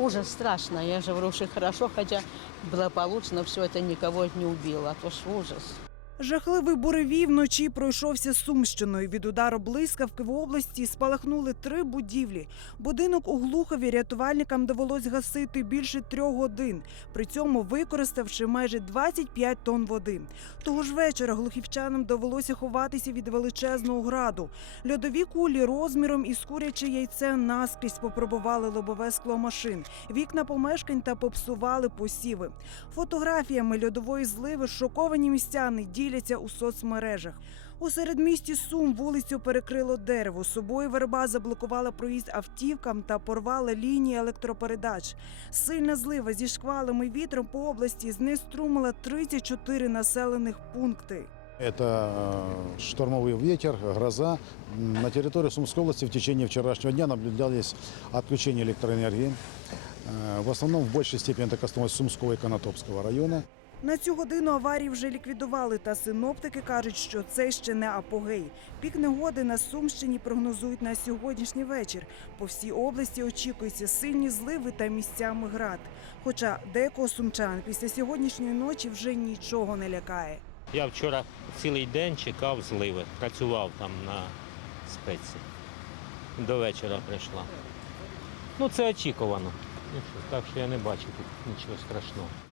Ужас страшно. Я же что хорошо, хотя благополучно все это никого не убило. А то ж ужас. Жахливий буревій вночі пройшовся Сумщиною. Від удару блискавки в області спалахнули три будівлі. Будинок у Глухові рятувальникам довелось гасити більше трьох годин, при цьому використавши майже 25 тонн води. Того ж вечора глухівчанам довелося ховатися від величезного граду. Льодові кулі розміром із куряче яйце наскрізь попробували лобове скло машин, вікна помешкань та попсували посіви. Фотографіями льодової зливи шоковані містяни діляться у соцмережах. У середмісті Сум вулицю перекрило дерево. Собою верба заблокувала проїзд автівкам та порвала лінії електропередач. Сильна злива зі шквалами і вітром по області знеструмила 34 населених пункти. Это э, штормовый ветер, гроза. М, На территории Сумской области в течение вчерашнего дня наблюдались отключения электроэнергии. Э, В основном в большей степени это коснулось Сумского и Конотопского района. На цю годину аварії вже ліквідували, та синоптики кажуть, що це ще не апогей. Пік негоди на Сумщині прогнозують на сьогоднішній вечір. По всій області очікуються сильні зливи та місцями град. Хоча декого сумчан після сьогоднішньої ночі вже нічого не лякає. Я вчора цілий день чекав зливи, працював там на спеці. До вечора прийшла. Ну це очікувано. Так що я не бачу тут нічого страшного.